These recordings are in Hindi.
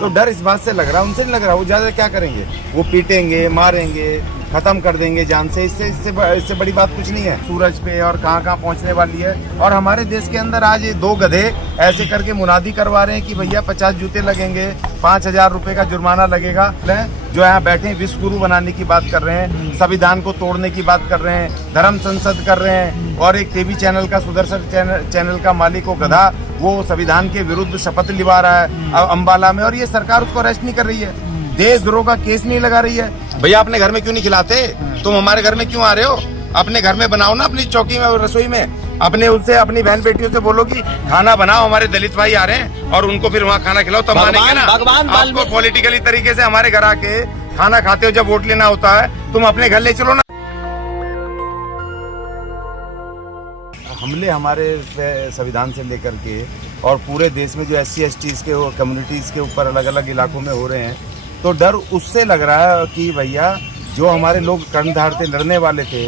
तो डर इस बात से लग रहा है, उनसे नहीं लग रहा। वो ज्यादा क्या करेंगे, वो पीटेंगे, मारेंगे, खत्म कर देंगे जान से। इससे बड़ी बात कुछ नहीं है। सूरज पे और कहाँ कहाँ पहुंचने वाली है। और हमारे देश के अंदर आज ये दो गधे ऐसे करके मुनादी करवा रहे हैं कि भैया 50 जूते लगेंगे, 5,000 रुपए का जुर्माना लगेगा। जो यहाँ बैठे विश्व गुरु बनाने की बात कर रहे हैं, संविधान को तोड़ने की बात कर रहे हैं, धर्म संसद कर रहे हैं। और एक टीवी चैनल का सुदर्शन चैनल का मालिक वो गधा, वो संविधान के विरुद्ध शपथ लिवा रहा है अम्बाला में, और ये सरकार उसको अरेस्ट नहीं कर रही है, देशद्रोह का केस नहीं लगा रही है। भैया अपने घर में क्यों नहीं खिलाते? तुम हमारे घर में क्यों आ रहे हो? अपने घर में बनाओ ना, अपनी चौकी में, रसोई में। अपने उनसे, अपनी बहन बेटियों से बोलो कि खाना बनाओ, हमारे दलित भाई आ रहे हैं, और उनको फिर वहाँ खाना खिलाओ, तब मानेंगे ना। आपको पॉलिटिकली तरीके से हमारे घर आके खाना खाते हो, जब वोट लेना होता है, तुम अपने घर ले चलो ना। हमले हमारे संविधान से लेकर के और पूरे देश में जो SC/ST के कम्युनिटीज के ऊपर अलग अलग इलाकों में हो रहे हैं, तो डर उससे लग रहा है कि भैया जो हमारे लोग कर्णधार थे, लड़ने वाले थे,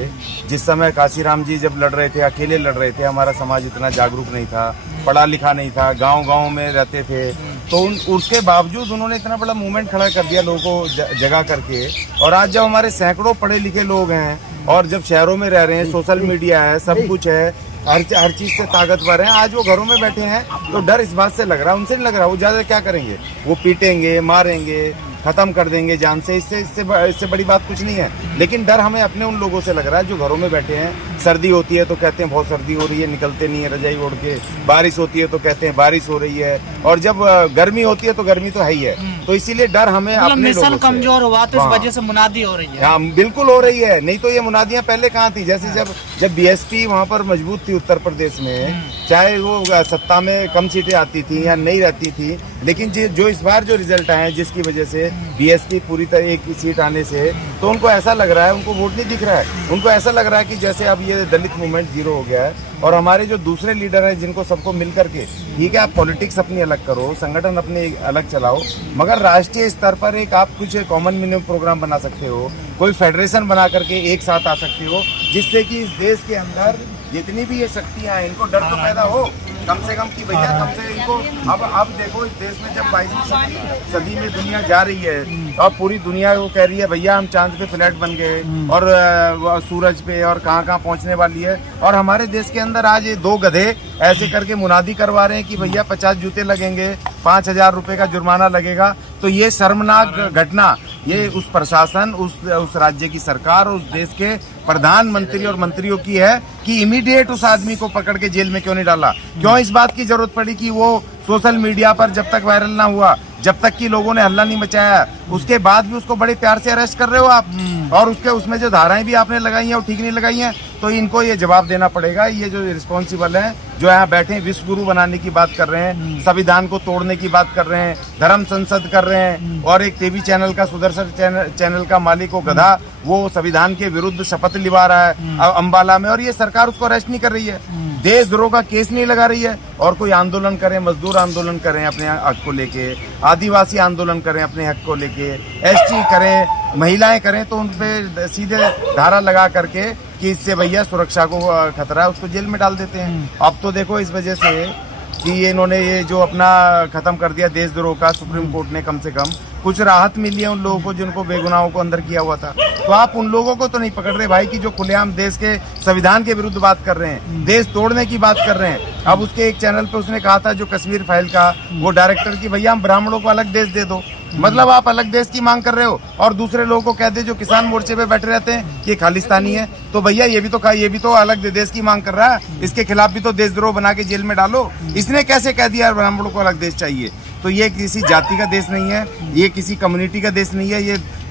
जिस समय काशीराम जी जब लड़ रहे थे, अकेले लड़ रहे थे, हमारा समाज इतना जागरूक नहीं था, पढ़ा लिखा नहीं था, गांव-गांव में रहते थे, तो उसके बावजूद उन्होंने इतना बड़ा मूवमेंट खड़ा कर दिया लोगों को जगा करके। और आज जब हमारे सैकड़ों पढ़े लिखे लोग हैं और जब शहरों में रह रहे हैं, सोशल मीडिया है, सब कुछ है, हर चीज से ताकतवर है, आज वो घरों में बैठे हैं, तो डर इस बात से लग रहा है, उनसे नहीं लग रहा। वो ज्यादा क्या करेंगे, वो पीटेंगे, मारेंगे, खत्म कर देंगे जान से। इससे बड़ी बात कुछ नहीं है। लेकिन डर हमें अपने उन लोगों से लग रहा है जो घरों में बैठे हैं। सर्दी होती है तो कहते हैं बहुत सर्दी हो रही है, निकलते नहीं है रजाई ओढ़ के। बारिश होती है तो कहते हैं बारिश हो रही है। और जब गर्मी होती है तो गर्मी तो है ही है। तो इसीलिए डर हमें अपने लोगों से, कमजोर हुआ तो इस वजह से मुनादी हो रही है। हाँ बिल्कुल हो रही है, नहीं तो ये मुनादियां पहले कहाँ थी। जैसे जब BSP वहाँ पर मजबूत थी उत्तर प्रदेश में, चाहे वो सत्ता में कम सीटें आती थी या नहीं रहती थी, लेकिन जो इस बार जो रिजल्ट आए हैं जिसकी वजह से BSP पूरी तरह एक सीट आने से, तो उनको ऐसा लग रहा है, उनको वोट नहीं दिख रहा है, उनको ऐसा लग रहा है कि जैसे अब ये दलित मूवमेंट जीरो हो गया है। और हमारे जो दूसरे लीडर हैं जिनको सबको मिल करके, ठीक है आप पॉलिटिक्स अपनी अलग करो, संगठन अपने अलग चलाओ, मगर राष्ट्रीय स्तर पर एक आप कुछ कॉमन मिनिमम प्रोग्राम बना सकते हो, कोई फेडरेशन बना करके एक साथ आ सकते हो, जिससे कि इस देश के अंदर जितनी भी ये शक्तियां हैं इनको डर तो पैदा हो कम से कम कि भैया कम से इनको अब देखो इस देश में जब 22वीं सदी में दुनिया जा रही है और पूरी दुनिया वो कह रही है भैया हम चांद पे फ्लैट बन गए और सूरज पे और कहाँ कहाँ पहुँचने वाली है, और हमारे देश के अंदर आज ये दो गधे ऐसे करके मुनादी करवा रहे हैं कि भैया 50 जूते लगेंगे, 5,000 रुपए का जुर्माना लगेगा। तो ये शर्मनाक घटना ये उस प्रशासन, उस राज्य की सरकार, उस देश के प्रधानमंत्री और मंत्रियों की है कि इमीडिएट उस आदमी को पकड़ के जेल में क्यों नहीं डाला। क्यों इस बात की जरूरत पड़ी कि वो सोशल मीडिया पर जब तक वायरल ना हुआ, जब तक कि लोगों ने हल्ला नहीं मचाया, उसके बाद भी उसको बड़े प्यार से अरेस्ट कर रहे हो आप। और उसमें जो धाराएं भी आपने लगाई हैं वो ठीक नहीं लगाई हैं। तो इनको ये जवाब देना पड़ेगा। ये जो रिस्पॉन्सिबल हैं, जो यहाँ बैठे विश्व गुरु बनाने की बात कर रहे हैं, संविधान को तोड़ने की बात कर रहे हैं, धर्म संसद कर रहे हैं, और एक टीवी चैनल का सुदर्शन चैनल का मालिक वो गधा, वो संविधान के विरुद्ध शपथ लिवा रहा है अम्बाला में, और ये सरकार उसको अरेस्ट नहीं कर रही है, देशद्रोह का केस नहीं लगा रही है। और कोई आंदोलन करें, मजदूर आंदोलन करें अपने हक को लेके, आदिवासी आंदोलन करें अपने हक को लेके, ST करें, महिलाएं करें, तो उन पे सीधे धारा लगा करके कि इससे भैया सुरक्षा को खतरा है, उसको जेल में डाल देते हैं। अब तो देखो इस वजह से कि इन्होंने ये जो अपना खत्म कर दिया देशद्रोह का, सुप्रीम कोर्ट ने कम से कम कुछ राहत मिली है उन लोगों को जिनको बेगुनाहों को अंदर किया हुआ था। तो आप उन लोगों को तो नहीं पकड़ रहे भाई कि जो खुलेआम देश के संविधान के विरुद्ध बात कर रहे हैं, देश तोड़ने की बात कर रहे हैं। अब उसके एक चैनल पे उसने कहा था, जो कश्मीर फाइल का वो डायरेक्टर, की भैया हम ब्राह्मणों को अलग देश दे दो। मतलब आप अलग देश की मांग कर रहे हो और दूसरे लोगों को कह दे जो किसान मोर्चे पे बैठे रहते हैं कि खालिस्तानी है। तो भैया ये भी तो अलग देश की मांग कर रहा है, इसके खिलाफ भी तो देशद्रोह बना के जेल में डालो। इसने कैसे कह दिया ब्राह्मणों को अलग देश चाहिए? तो ये किसी जाति का देश नहीं है, ये किसी कम्युनिटी का देश नहीं है,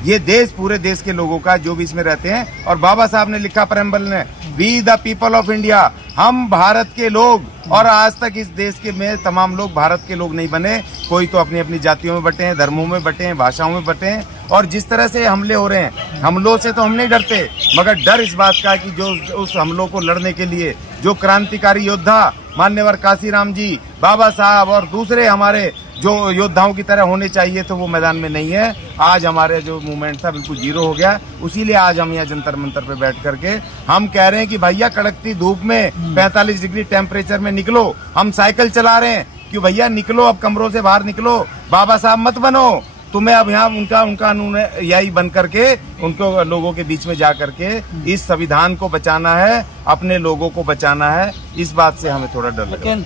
ये देश पूरे देश के लोगों का, जो भी इसमें रहते हैं। और बाबा साहब ने लिखा प्रेम्बल ने, we the people of India, हम भारत के लोग। और आज तक इस देश के में तमाम लोग भारत के लोग नहीं बने, कोई तो अपनी अपनी जातियों में बटे हैं, धर्मों में बटे हैं, भाषाओं में बटे हैं। और जिस तरह से हमले हो रहे हैं, हमलों से तो हम नहीं डरते, मगर डर इस बात का कि जो उस हमलों को लड़ने के लिए जो क्रांतिकारी योद्धा मान्यवर काशीराम जी, बाबा साहब और दूसरे हमारे जो योद्धाओं की तरह होने चाहिए, तो वो मैदान में नहीं है। आज हमारे जो मूवमेंट था बिल्कुल जीरो हो गया। उसीलिए आज हम यहाँ जंतर मंतर पे बैठ करके हम कह रहे हैं कि भैया कड़कती धूप में 45 डिग्री टेम्परेचर में निकलो। हम साइकिल चला रहे हैं, कि भैया निकलो, अब कमरों से बाहर निकलो, बाबा साहब मत बनो, तुम्हें अब यहाँ उनका अनुयायी बन करके उनको लोगों के बीच में जा करके इस संविधान को बचाना है, अपने लोगों को बचाना है। इस बात से हमें थोड़ा डर लगा। लेकिन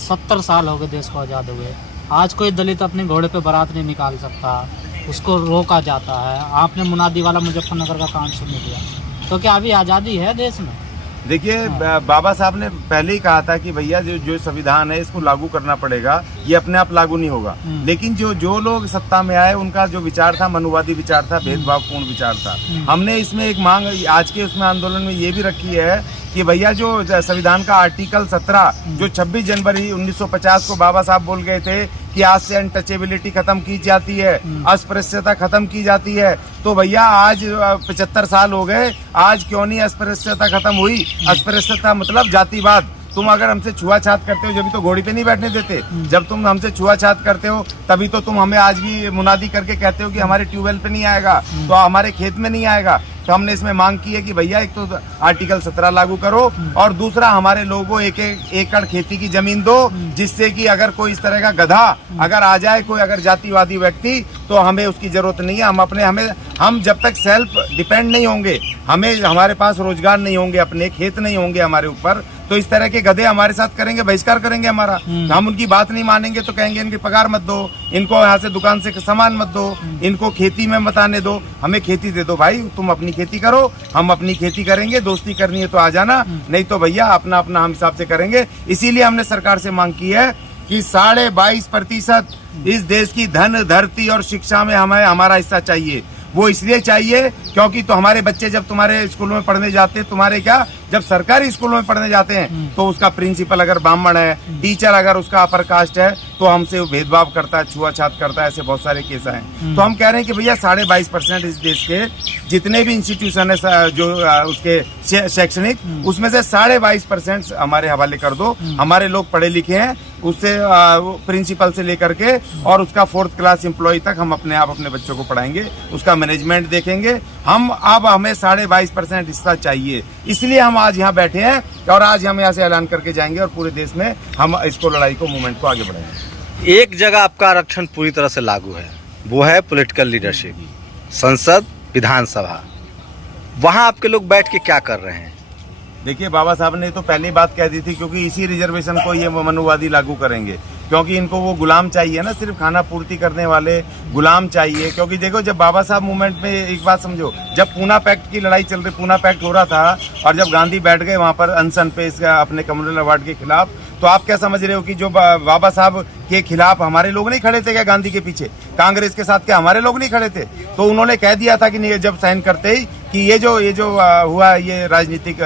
70 साल हो गए देश को आज़ाद हुए, आज कोई दलित अपने घोड़े पे बारात नहीं निकाल सकता, उसको रोका जाता है। आपने मुनादी वाला मुजफ्फरनगर का कांड सुन लिया, तो क्या अभी आज़ादी है देश में? देखिए, बाबा साहब ने पहले ही कहा था कि भैया जो संविधान है इसको लागू करना पड़ेगा, ये अपने आप लागू नहीं होगा। लेकिन जो लोग सत्ता में आए उनका जो विचार था मनुवादी विचार था, भेदभावपूर्ण विचार था। हमने इसमें एक मांग आज के उसमें आंदोलन में ये भी रखी है कि भैया जो संविधान का आर्टिकल 17 जो 26 जनवरी 1950 को बाबा साहब बोल गए थे कि आज से अनटचेबिलिटी खत्म की जाती है, अस्पृश्यता खत्म की जाती है, तो भैया आज 75 साल हो गए, आज क्यों नहीं अस्पृश्यता खत्म हुई? अस्पृश्यता मतलब जातिवाद। तुम अगर हमसे छुआछात करते हो, जब तो घोड़ी पे नहीं बैठने देते। जब तुम हमसे छुआछात करते हो तभी तो तुम हमें आज भी मुनादी करके कहते हो कि हमारे ट्यूबवेल पे नहीं आएगा, तो हमारे खेत में नहीं आएगा। तो हमने इसमें मांग की है कि भैया एक तो आर्टिकल 17 लागू करो, और दूसरा हमारे लोगों को एक एकड़ खेती की जमीन दो, जिससे कि अगर कोई इस तरह का गधा अगर आ जाए, कोई अगर जातिवादी व्यक्ति, तो हमें उसकी जरूरत नहीं है। हम जब तक सेल्फ डिपेंड नहीं होंगे, हमारे पास रोजगार नहीं होंगे, अपने खेत नहीं होंगे हमारे ऊपर, तो इस तरह के गधे हमारे साथ करेंगे, बहिष्कार करेंगे हमारा। हम उनकी बात नहीं मानेंगे तो कहेंगे इनकी पगार मत दो, इनको यहाँ से दुकान से सामान मत दो, इनको खेती में मत आने दो, हमें खेती दे दो। भाई तुम अपनी खेती करो, हम अपनी खेती करेंगे, दोस्ती करनी है तो आ जाना, नहीं तो भैया अपना अपना हम हिसाब से करेंगे। इसीलिए हमने सरकार से मांग की है कि 22.5% इस देश की धन, धरती और शिक्षा में हमें हमारा हिस्सा चाहिए। वो इसलिए चाहिए क्योंकि तो हमारे बच्चे जब तुम्हारे स्कूलों में पढ़ने जाते हैं, तुम्हारे क्या जब सरकारी स्कूलों में पढ़ने जाते हैं, तो उसका प्रिंसिपल अगर ब्राह्मण है, टीचर अगर उसका अपर कास्ट है, तो हमसे वो भेदभाव करता है, छुआछात करता है, ऐसे बहुत सारे केस हैं। तो हम कह रहे हैं कि भैया 22.5% इस देश के जितने भी इंस्टीट्यूशन है जो उसके शैक्षणिक, उसमें से 22.5% हमारे हवाले कर दो। हमारे लोग पढ़े लिखे हैं, उससे प्रिंसिपल से लेकर के और उसका 4th क्लास एम्प्लॉय तक हम अपने आप अपने बच्चों को पढ़ाएंगे, उसका मैनेजमेंट देखेंगे। अब हमें 22.5% हिस्सा चाहिए, इसलिए हम आज यहाँ बैठे हैं और आज हम यहाँ से ऐलान करके जाएंगे और पूरे देश में हम इसको लड़ाई को मूवमेंट को आगे बढ़ाएंगे। एक जगह आपका आरक्षण पूरी तरह से लागू है, वो है पॉलिटिकल लीडरशिप, संसद, विधानसभा। वहाँ आपके लोग बैठ के क्या कर रहे हैं? देखिए, बाबा साहब ने तो पहली बात कह दी थी, क्योंकि इसी रिजर्वेशन को ये मनुवादी लागू करेंगे, क्योंकि इनको वो गुलाम चाहिए ना, सिर्फ खाना पूर्ति करने वाले गुलाम चाहिए। क्योंकि देखो, जब बाबा साहब मूवमेंट में एक बात समझो, जब पूना पैक्ट की लड़ाई चल रही, पूना पैक्ट हो रहा था, और जब गांधी बैठ गए वहां पर अनशन पे अपने कम्युनल अवार्ड के खिलाफ, तो आप क्या समझ रहे हो कि जो बाबा साहब के खिलाफ हमारे लोग नहीं खड़े थे क्या? गांधी के पीछे कांग्रेस के साथ क्या हमारे लोग नहीं खड़े थे? तो उन्होंने कह दिया था कि जब साइन करते ही कि ये जो हुआ ये राजनीतिक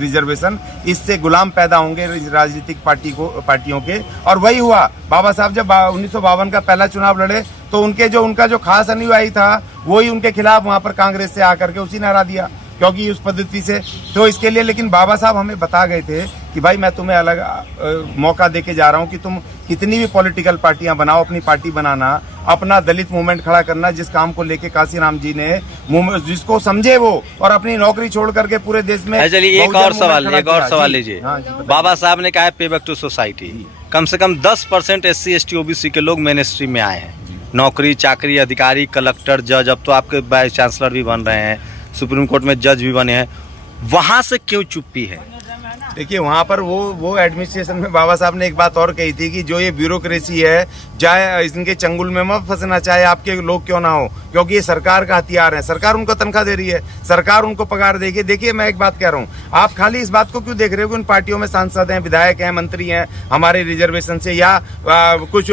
रिजर्वेशन, इससे गुलाम पैदा होंगे राजनीतिक पार्टियों के। और वही हुआ। बाबा साहब जब 1952 का पहला चुनाव लड़े, तो उनका जो खास अनुयायी था, वही उनके खिलाफ वहां पर कांग्रेस से आकर के उसी ने हरा दिया, क्योंकि उस पद्धति से। तो इसके लिए लेकिन बाबा साहब हमें बता गए थे कि भाई मैं तुम्हें अलग मौका देके जा रहा हूं कि तुम कितनी भी पॉलिटिकल पार्टियां बनाओ, अपनी पार्टी बनाना, अपना दलित मूवमेंट खड़ा करना, जिस काम को लेके काशीराम जी ने जिसको समझे वो, और अपनी नौकरी छोड़ करके पूरे देश में। चलिए एक और सवाल लीजिए। बाबा साहब ने कहा है पे बैक टू सोसाइटी, कम से कम 10% SC ST OBC के लोग मेन स्ट्रीम में आए हैं, नौकरी चाकरी, अधिकारी, कलेक्टर, जज, अब तो आपके वाइस चांसलर भी बन रहे हैं, सुप्रीम कोर्ट में जज भी बने हैं, वहां से क्यों चुप्पी है? देखिए, वहाँ पर वो एडमिनिस्ट्रेशन में बाबा साहब ने एक बात और कही थी कि जो ये ब्यूरोक्रेसी है, चाहे इनके चंगुल में मत फंसना, चाहे आपके लोग क्यों ना हो, क्योंकि ये सरकार का हथियार है। सरकार उनको तनख्वाह दे रही है, सरकार उनको पगार देगी। देखिए, मैं एक बात कह रहा हूँ, आप खाली इस बात को क्यों देख रहे हो कि उन पार्टियों में सांसद हैं, विधायक हैं, मंत्री हैं हमारे रिजर्वेशन से, या कुछ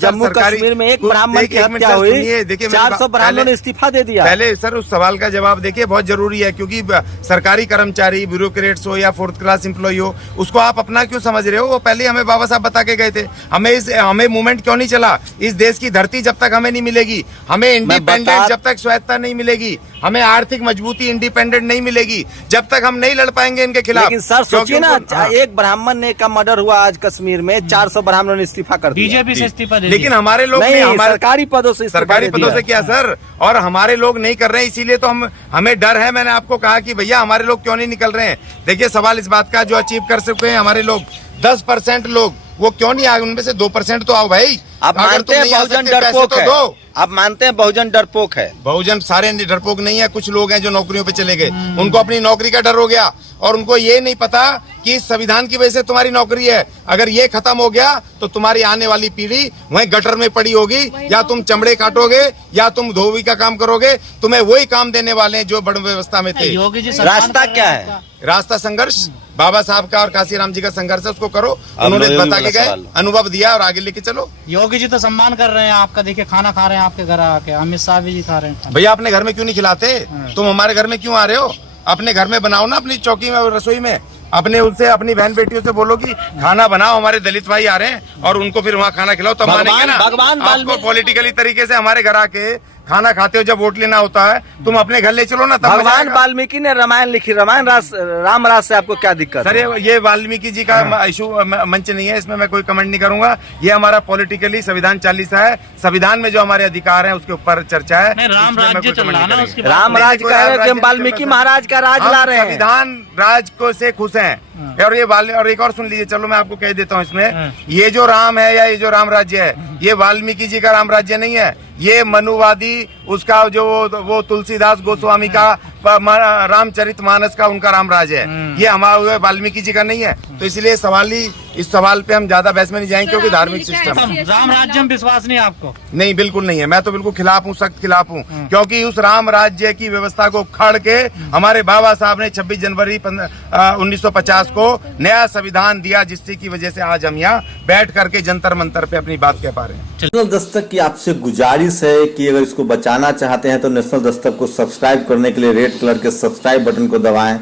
जम्मू कश्मीर में एक ब्राह्मण की हत्या हुई, देखिए 400 ब्राह्मणों ने इस्तीफा दे दिया। पहले सर उस सवाल का जवाब देखिए, बहुत जरूरी है, क्योंकि सरकारी कर्मचारी, ब्यूरोक्रेट्स हो या 4th क्लास एम्प्लॉय हो, उसको आप अपना क्यों समझ रहे हो? वो पहले हमें बाबा साहब बता के गए थे। हमें मूवमेंट क्यों नहीं चला? इस देश की धरती जब तक हमें नहीं मिलेगी, हमें इंडिपेंडेंट जब तक स्वायत्ता नहीं मिलेगी, हमें आर्थिक मजबूती इंडिपेंडेंट नहीं मिलेगी, जब तक हम नहीं लड़ पाएंगे इनके खिलाफ। लेकिन सर सोचिए ना, एक ब्राह्मण का मर्डर हुआ आज कश्मीर में, 400 ब्राह्मणों ने इस्तीफा कर दिया, बीजेपी से इस्तीफा दे दिया। लेकिन हमारे लोग सरकारी पदों से क्या सर? और हमारे लोग नहीं कर रहे हैं, इसीलिए तो हमें डर है। मैंने आपको कहा कि भैया हमारे लोग क्यों नहीं निकल रहे हैं। देखिए, सवाल इस बात का, जो अचीव कर सकते हैं हमारे लोग, 10% लोग वो क्यों नहीं आए? उनमें से 2% तो आओ भाई। आप अगर मानते तुम हैं नहीं आ बहुजन सकते, पैसे डरपोक तो है? दो। आप मानते हैं बहुजन डरपोक है? बहुजन सारे डरपोक नहीं है, कुछ लोग हैं जो नौकरियों पे चले गए, उनको अपनी नौकरी का डर हो गया और उनको ये नहीं पता कि इस संविधान की वजह से तुम्हारी नौकरी है। अगर ये खत्म हो गया तो तुम्हारी आने वाली पीढ़ी वहीं गटर में पड़ी होगी, या तुम चमड़े काटोगे या तुम धोबी का काम करोगे। तुम्हें वही काम देने वाले हैं जो बड़ व्यवस्था में थे। योगी जी रास्ता क्या है? रास्ता संघर्ष, बाबा साहब का और काशीराम जी का संघर्ष है, उसको करो। उन्होंने लोहे बता वाला के गए, सवाल। अनुभव दिया और आगे लेके चलो। योगी जी तो सम्मान कर रहे हैं आपका, देखिए खाना खा रहे हैं आपके घर आके, अमित शाह भी खा रहे हैं। भैया अपने घर में क्यों नहीं खिलाते? तुम हमारे घर में क्यों आ रहे हो? अपने घर में बनाओ ना, अपनी चौकी में और रसोई में। अपने उनसे अपनी बहन बेटियों से बोलो कि खाना बनाओ, हमारे दलित भाई आ रहे हैं और उनको फिर वहाँ खाना खिलाओ, तब मानेंगे ना। भगवान आपको पॉलिटिकली तरीके से हमारे घर आके खाना खाते हो, जब वोट लेना होता है तुम अपने घर ले चलो ना, तब मजा भगवान आएगा। वाल्मीकि ने रामायण लिखी, रामायण राम राज से आपको क्या दिक्कत सर है? ये वाल्मीकि जी का इशू मंच नहीं है, इसमें मैं कोई कमेंट नहीं करूंगा। ये हमारा पॉलिटिकली संविधान 40 है, संविधान में जो हमारे अधिकार हैं उसके ऊपर चर्चा है। नहीं, राम इसमें मैं राज्य कोई चल comment रहा नहीं ना करेंगे। उसके राम नहीं, राज कोई कह रहे राम हो कि हम राज्य वाल्मीकि नहीं महाराज का राज हम ला रहे हैं। संविधान राज को से खुश हैं। और ये और एक और सुन लीजिए, चलो मैं आपको कह देता हूँ इसमें, ये जो राम है या ये जो राम राज्य है, ये वाल्मीकि जी का राम राज्य नहीं है। ये मनुवादी उसका जो वो तुलसीदास गोस्वामी का रामचरितमानस का उनका रामराज है। ये हमारे वाल्मीकि जी का नहीं है। तो इसलिए इस सवाल पे हम ज्यादा बहस में नहीं जाएंगे, क्योंकि धार्मिक सिस्टम राम राज्य में विश्वास नहीं है आपको? नहीं, बिल्कुल नहीं है। मैं तो बिल्कुल खिलाफ हूँ, सख्त खिलाफ हूँ, क्योंकि उस राम राज्य की व्यवस्था को खड़ के हमारे बाबा साहब ने 26 जनवरी 1950 को नया संविधान दिया, जिसकी वजह से आज हम यहाँ बैठ करके जंतर मंतर पे अपनी बात कह पा रहे हैं। नेशनल दस्तक की आपसे गुजारिश है कि अगर इसको बचाना चाहते हैं तो नेशनल दस्तक को सब्सक्राइब करने के लिए रेड कलर के सब्सक्राइब बटन को दबाएं,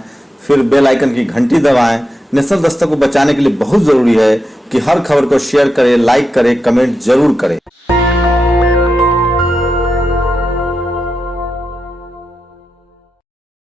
फिर बेल आइकन की घंटी दबाएं। नेशनल दस्तक को बचाने के लिए बहुत जरूरी है कि हर खबर को शेयर करें, लाइक करें, कमेंट जरूर करें।